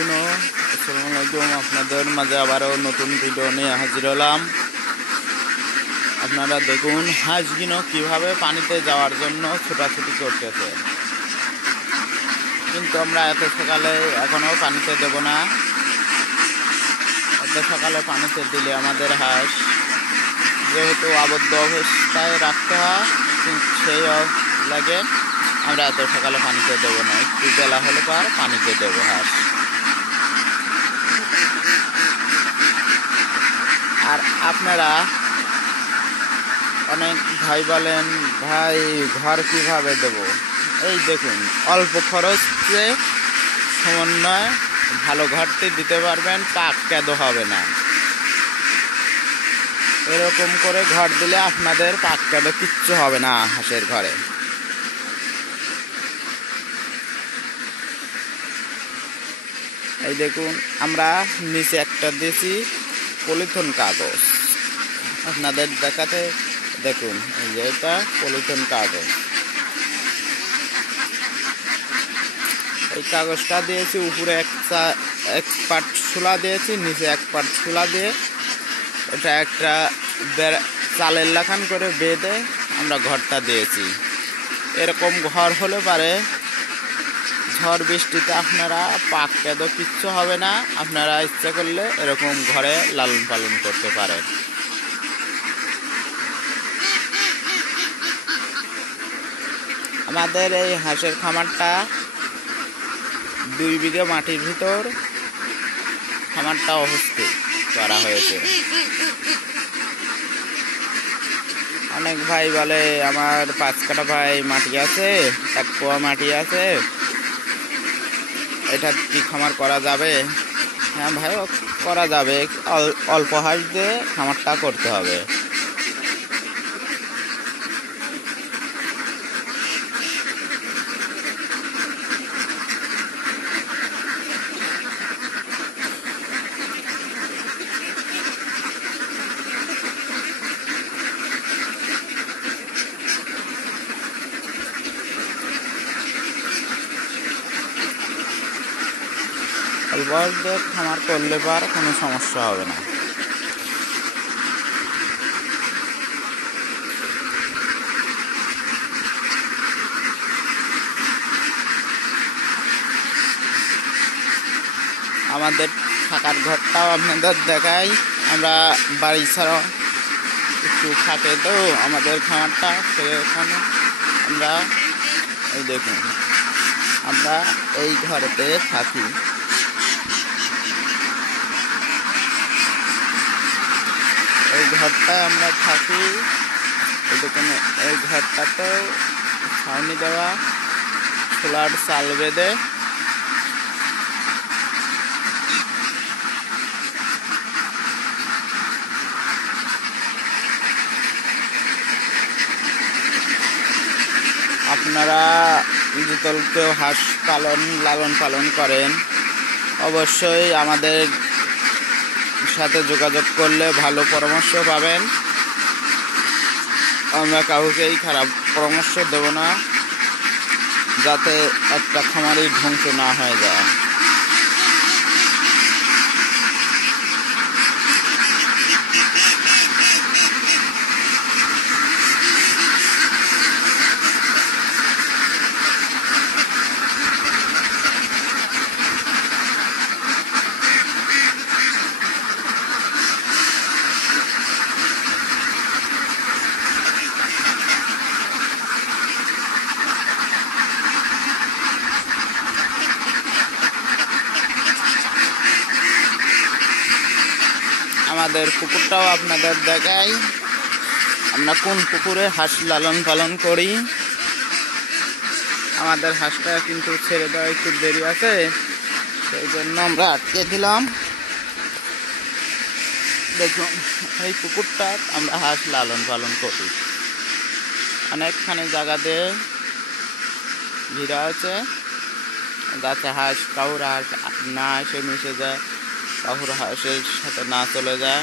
আসসালামু আলাইকুম। আপনাদের মাঝে আবারও নতুন ভিডিও নিয়ে হাজির হলাম। আপনারা দেখুন হাঁসগুলো কিভাবে পানিতে যাওয়ার জন্য ছোটাছুটি করতেছে, কিন্তু আমরা এত সকালে এখনো পানিতে দেব না। এত সকালে পানিতে দিলে আমাদের হাঁস যেহেতু আবদ্ধ অবস্থায় রাখতে হয়, সেই লাগে আমরা এত সকালে পানিতে দেব না। একটু বেলা হলে পর পানিতে দেবো হাঁস। আর আপনারা অনেক ভাই বলেন, ভাই ঘর কিভাবে দেব? এই দেখুন, অল্প খরচে সমন্বয় ভালো ঘরটি দিতে পারবেন, পাক কেদো হবে না। এরকম করে ঘর দিলে আপনাদের পাক কেদো কিচ্ছু হবে না হাঁসের ঘরে। এই দেখুন, আমরা নিচে একটা দিয়েছি পলিথিন কাগজ, আপনাদের দেখাতে দেখুন। এই যে এটা পলিথিন কাগজ, এই কাগজটা দিয়েছি। উপরে এক পাট শোলা দিয়েছি, নিচে এক পাট শোলা দিয়ে এটা একটা চালের লাখান করে বেঁধে আমরা ঘরটা দিয়েছি। এরকম ঘর হলে পারে ঝড় বৃষ্টিতে আপনারা পাক কেদো কিচ্ছু হবে না। আপনারা ইচ্ছা করলে এরকম ঘরে লালন পালন করতে পারেন। আমাদের এই হাঁসের খামারটা 2 বিঘা মাটির ভিতর খামারটা অবস্থিত করা হয়েছে। অনেক ভাই বলে আমার 5 কাঠা ভাই মাটি আছে, 1 পোয়া মাটি আছে, এটা কি খামার করা যাবে? হ্যাঁ ভাই, করা যাবে। অল্প হাঁস দিয়ে খামারটা করতে হবে। অল্প হাঁস দিয়ে খামার করলে পার কোনো সমস্যা হবে না। আমাদের থাকার ঘরটাও আপনাদের দেখাই। আমরা বাড়ি ছাড়া একটু থাকে তো আমাদের খামারটা, সেখানে আমরা এই দেখুন আমরা এই ঘরেতে থাকি। এই ঘরটায় আমরা থাকি। এই দেখুন, এই ঘরটাতেও ছাউনি দেওয়া, সোলার চাল বেঁধে। আপনারা যদি কেউ হাঁস লালন পালন করেন, অবশ্যই আমাদের সাথে যোগাযোগ করলে ভালো পরামর্শ পাবেন। আমরা কাউকেই খারাপ পরামর্শ দেব না, যাতে একটা খামারই ধ্বংস না হয়ে যায়। আমাদের পুকুরটাও আপনাদের দেখাই। আমরা কোন পুকুরে হাঁস লালন পালন করি। আমাদের হাঁসটা কিন্তু ছেড়ে দেওয়া একটু দেরি আছে, সেই জন্য আমরা আটকে দিলাম। দেখুন, এই পুকুরটা আমরা হাঁস লালন পালন করি। অনেকখানি জায়গা দিয়ে ঘিরা আছে, যাতে হাঁস কাউর হাঁস না এসে মিশে যায়, কাউর হাঁসের সাথে না চলে যায়।